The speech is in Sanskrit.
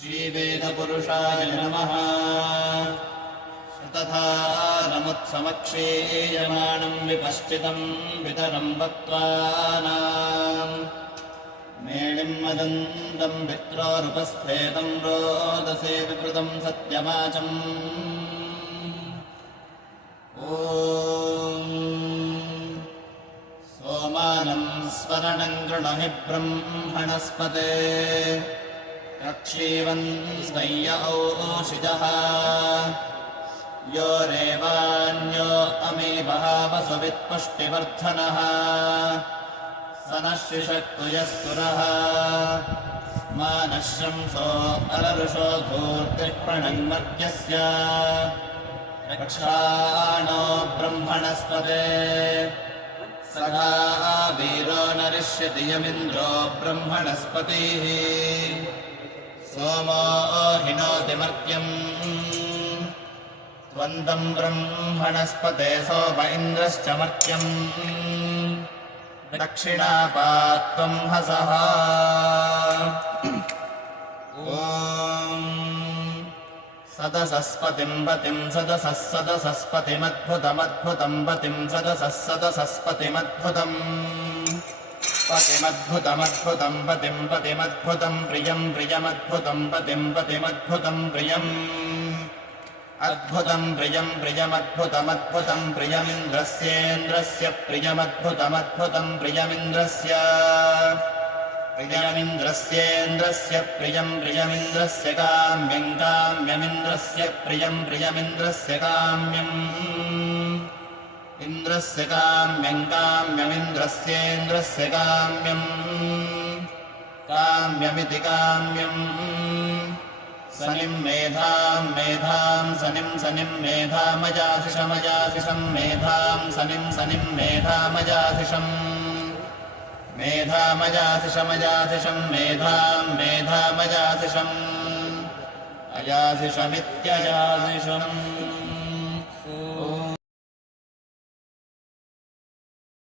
श्रीवेदपुरुषाय नमः। शतधारमुत्समक्षीयमाणम् विपश्चितम् पितरम् वक्त्वानाम् मेणिम् मदन्तम् पित्रोरुपस्थेतम् रोदसे विकृतम् सत्यवाचम्। ॐ सोमानम् स्मरणम् गृणहि ब्रह्मणस्पते रक्षीवन्स्तय्य ओषिजः यो रेवान्यो अमीवः वसुवित्पुष्टिवर्धनः स नः शिषक्तुयस्तुरः मानः शंसो अलरुषो धूर्तिः प्रणङ्मर्त्यस्य रक्षाणो ब्रह्मणस्पते सखा वीरो नरिष्यति यमिन्द्रो ब्रह्मणस्पतिः सोमो हिनोति मर्त्यम् त्वन्तम् ब्रह्मणस्पते सोम इन्द्रश्च मर्त्यम् दक्षिणापात्त्वम् हसः। ॐ सदसस्पतिम् पतिम् सदसः सदसस्पतिमद्भुतमद्भुतम् पतिम् सदसः सदसस्पतिमद्भुतम् पतिमद्भुतमद्भुतम् पतिम् पतिमद्भुतम् प्रियम् प्रियमद्भुतम् पतिम् पतिमद्भुतम् प्रियम् अद्भुतम् प्रियम् प्रियमद्भुतमद्भुतम् प्रियमिन्द्रस्येन्द्रस्य प्रियमद्भुतमद्भुतम् प्रियमिन्द्रस्य प्रियमिन्द्रस्येन्द्रस्य प्रियम् प्रियमिन्द्रस्य काम्यम् काम्यमिन्द्रस्य प्रियम् प्रियमिन्द्रस्य काम्यम् इन्द्रस्य काम्यम् काम्यमिन्द्रस्येन्द्रस्य काम्यम् काम्यमिति काम्यम् सनिम् मेधाम् मेधाम् सनिम् सनिम् मेधामजाशिषमजाशिषम् मेधाम् सनिम् सनिम् मेधामजाशिषम् मेधामजाशिषमजाशिषम् मेधाम् मेधामजाशिषम् अजाशिषमित्यजाशिषम्।